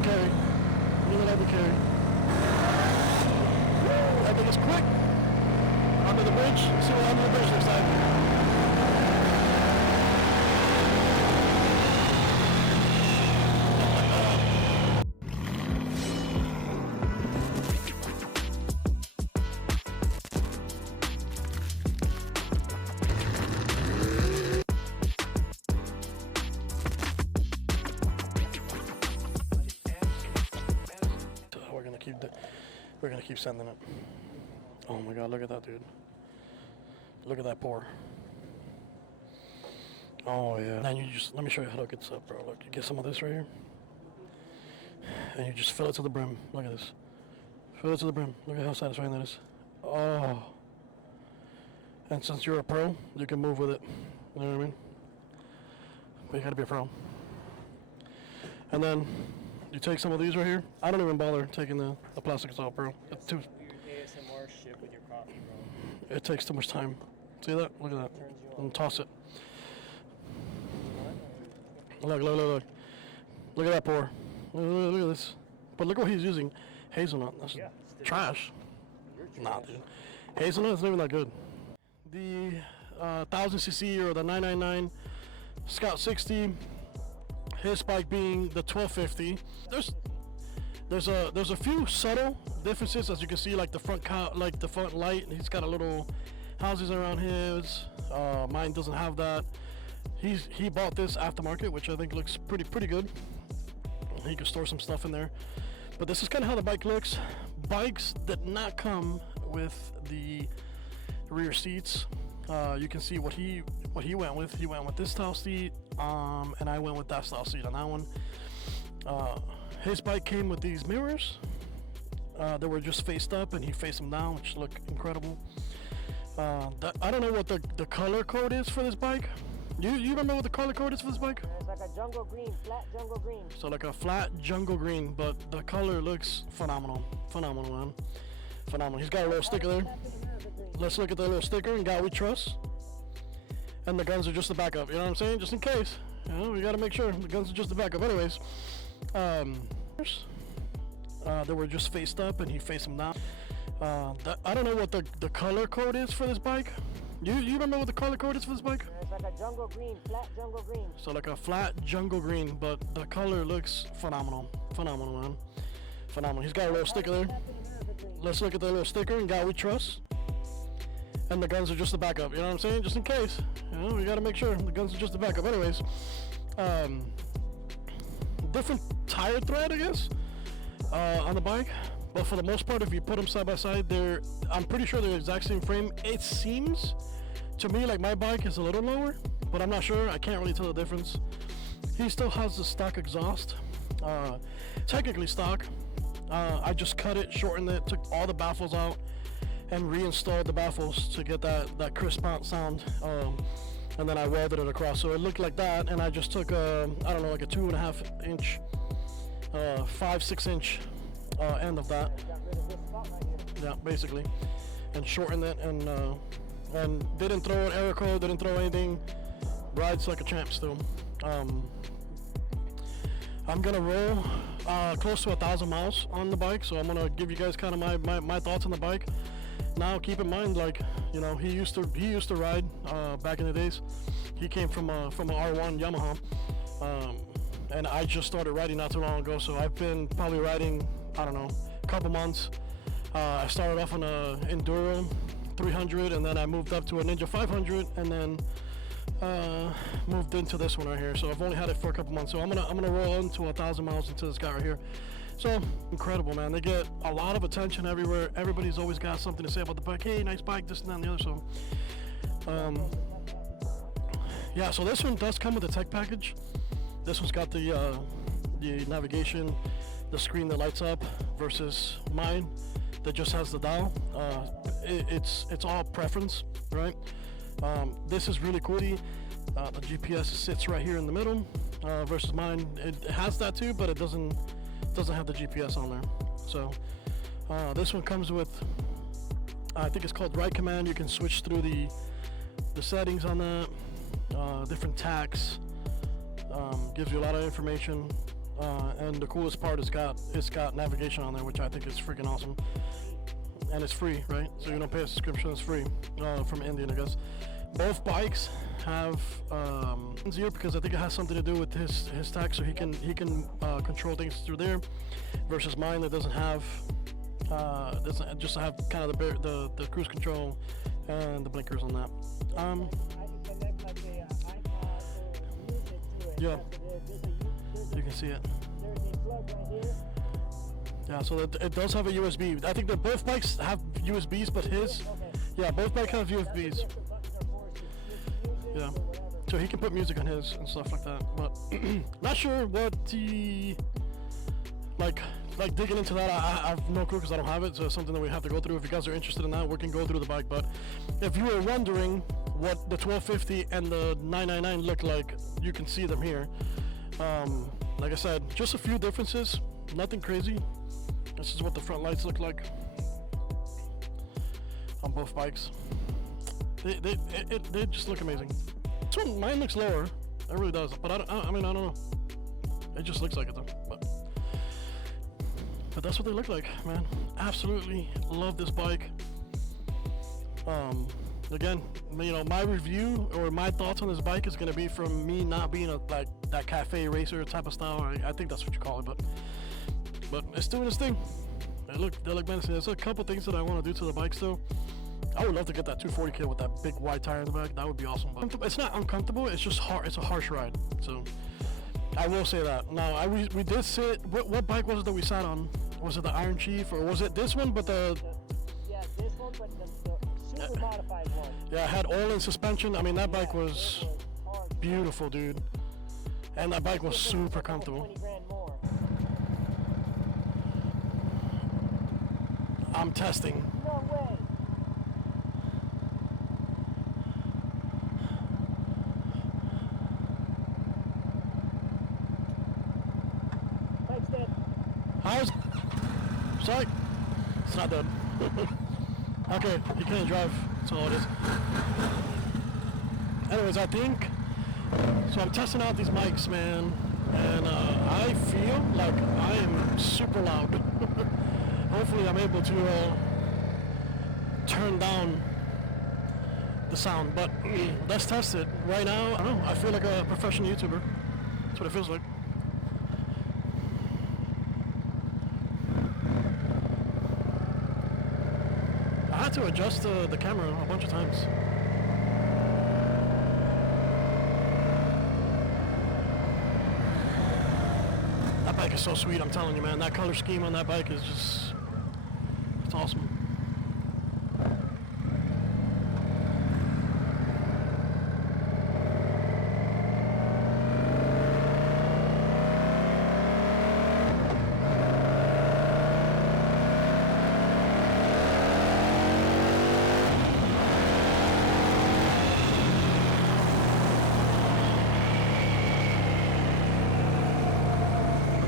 open carry. Look at that open carry. That thing is quick. Under the bridge. See what under the bridge looks like. We're gonna keep sending it. Oh my god, look at that, dude. Look at that pour. Oh yeah. Then you just, let me show you how it gets up, bro. Look, you get some of this right here. And you just fill it to the brim. Look at this. Fill it to the brim. Look at how satisfying that is. Oh. And since you're a pro, you can move with it. You know what I mean? But you gotta be a pro. And then you take some of these right here. I don't even bother taking the plastic off, bro. It's too. Your ASMR shit with your coffee, bro. It takes too much time. See that? Look at that. And toss it. Look, look, look, look. Look at that pour. Look at this. But look what he's using. Hazelnut. That's trash. Nah, dude. Hazelnut is not even that good. The 1000cc or the 999 Scout 60. His bike being the 1250. There's a few subtle differences, as you can see, like the front light. He's got a little houses around his. Mine doesn't have that. He bought this aftermarket, which I think looks pretty good. He could store some stuff in there. But this is kind of how the bike looks. Bikes did not come with the rear seats. You can see what he went with. He went with this style seat, and I went with that style seat on that one. His bike came with these mirrors. They were just faced up, and he faced them down, which look incredible. I don't know what the color code is for this bike. You remember what the color code is for this bike? It's like a jungle green, flat jungle green. So like a flat jungle green, but the color looks phenomenal. Phenomenal, man. Phenomenal. He's got a little sticker there. Let's look at the little sticker, and God we trust. And the guns are just the backup, you know what I'm saying? Just in case. You know, we gotta make sure the guns are just the backup. Anyways, they were just faced up, and he faced them down. I don't know what the color code is for this bike. You remember what the color code is for this bike? It's like a jungle green, flat jungle green. So like a flat jungle green, but the color looks phenomenal. Phenomenal, man. Phenomenal. He's got a little sticker there. Let's look at the little sticker, and God we trust. And the guns are just the backup, you know what I'm saying? Just in case. You know, we gotta make sure the guns are just the backup. Anyways, different tire thread, I guess, on the bike. But for the most part, if you put them side by side, I'm pretty sure they're the exact same frame. It seems to me like my bike is a little lower, but I'm not sure. I can't really tell the difference. He still has the stock exhaust. Technically stock. I just cut it, shortened it, took all the baffles out, and reinstalled the baffles to get that crisp sound. And then I welded it across, so it looked like that. And I just took I don't know, like a 2.5 inch, 5-6 inch end of that. Yeah, basically, and shortened it, and didn't throw an error code, didn't throw anything. Rides like a champ still. I'm gonna roll close to 1,000 miles on the bike, so I'm gonna give you guys kind of my thoughts on the bike. Now, keep in mind, like, you know, he used to ride back in the days. He came from a R1 Yamaha, and I just started riding not too long ago. So I've been probably riding, I don't know, a couple months. I started off on a Enduro 300, and then I moved up to a Ninja 500, and then moved into this one right here. So I've only had it for a couple months. So I'm gonna roll into 1,000 miles into this guy right here. So incredible, man. They get a lot of attention everywhere. Everybody's always got something to say about the bike. Hey, nice bike, this and that and the other. So yeah, so this one does come with a tech package. This one's got the navigation, the screen that lights up, versus mine that just has the dial. It's all preference, right? This is really cool. The GPS sits right here in the middle, versus mine. It has that too, but it doesn't have the GPS on there. So this one comes with, I think it's called Ride Command. You can switch through the settings on that, different tacks. Gives you a lot of information. And the coolest part is it's got navigation on there, which I think is freaking awesome. And it's free, right? So you don't pay a subscription, it's free from Indian, I guess. Both bikes have easier because I think it has something to do with his tach, so he can control things through there, versus mine that doesn't have just have kind of the cruise control and the blinkers on that. I can connect like a iPod or music to it. Yeah. There's You can see it. there's a plug right here. Yeah, so it does have a USB. I think that both bikes have USBs, but his, Okay. yeah, both bikes have USBs. That's what the buttons are for, so music Yeah. or whatever. So he can put music on his and stuff like that. But not sure what the like digging into that. I have no clue because I don't have it. So it's something that we have to go through. If you guys are interested in that, we can go through the bike. But if you were wondering what the 1250 and the 999 look like, you can see them here. Like I said, just a few differences. Nothing crazy. This is what the front lights look like on both bikes. They just look amazing. This one, mine looks lower. It really does. But I mean, I don't know. It just looks like it though. But that's what they look like, man. Absolutely love this bike. Again, you know, my review or my thoughts on this bike is gonna be from me not being like that cafe racer type of style. I think that's what you call it, but it's doing its thing. They look menacing. There's a couple things that I want to do to the bike still. I would love to get that 240 kit with that big wide tire in the back. That would be awesome. But it's not uncomfortable. It's just hard. It's a harsh ride. So I will say that. Now we did sit. What bike was it that we sat on? Was it the Iron Chief or was it this one? But Yeah, this one, but the super modified one. yeah, it had all-in suspension. I mean, that bike was hard. beautiful, dude. And that bike was super comfortable. 20 grand more. I'm testing. No way. Bike's dead. How's? Sorry, it's not dead. Okay, you can't drive. That's all it is. Anyways, I think so. I'm testing out these mics, man, and I feel like I am super loud. Hopefully, I'm able to turn down the sound. But let's test it right now. I don't know. I feel like a professional YouTuber. That's what it feels like. I had to adjust the camera a bunch of times. That bike is so sweet, I'm telling you, man. That color scheme on that bike is just, it's awesome.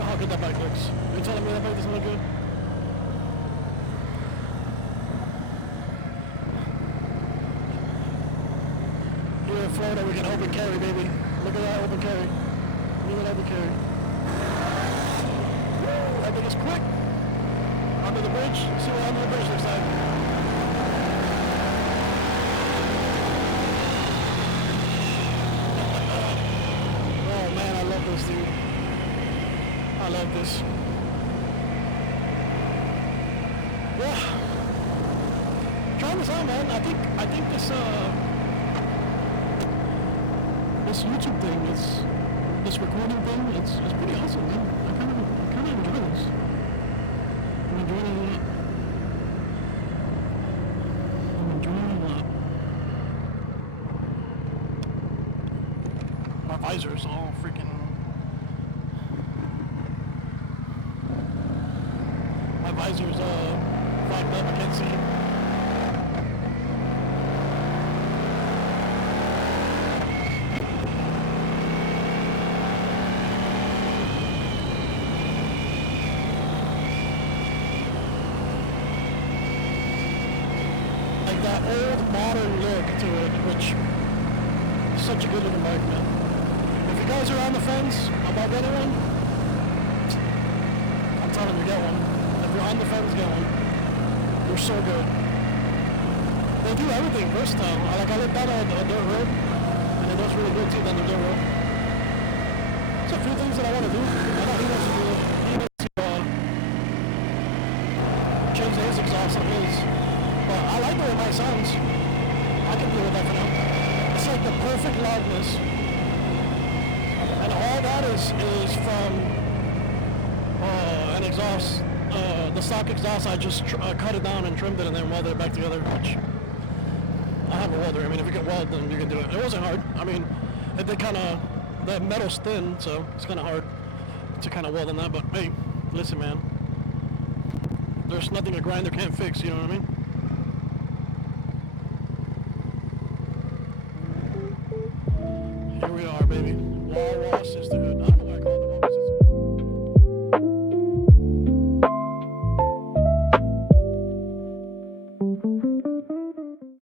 How good that bike looks. You're telling me that bike doesn't look good? Here in Florida, we can open carry, baby. Look at that open carry. Look at that open carry. Woo! That thing is quick. Under the bridge. See what under the bridge looks like. Oh man, I love this, dude. I love this. Yeah. Try this out, man. I think this YouTube thing is this recording thing. It's pretty awesome, man. I kind of enjoy this. I'm enjoying it a lot. I'm enjoying it a lot. My visor's all freaking. My visor's fogged up, I can't see. Like that old modern look to it, which is such a good looking bike, man. If you guys are on the fence about getting one, telling you, get one. If you're on the fence, get one. They're so good. They do everything versatile. Like I looked down on a dirt road, and it does really good too down the dirt road. There's a few things that I want to do. I know he wants to do it. He needs to change his exhaust on his. But I like the way mine sounds. I can deal with that for now. It's like the perfect loudness. And all that is from an exhaust. The stock exhaust, I just cut it down and trimmed it and then welded it back together, which I have a welder. I mean, if you can weld, then you can do it. It wasn't hard. I mean, they kind of, the metal's thin, so it's kind of hard to kind of weld on that. But hey, listen, man, there's nothing a grinder can't fix. You know what I mean? Here we are, baby. Wah wah sisterhood.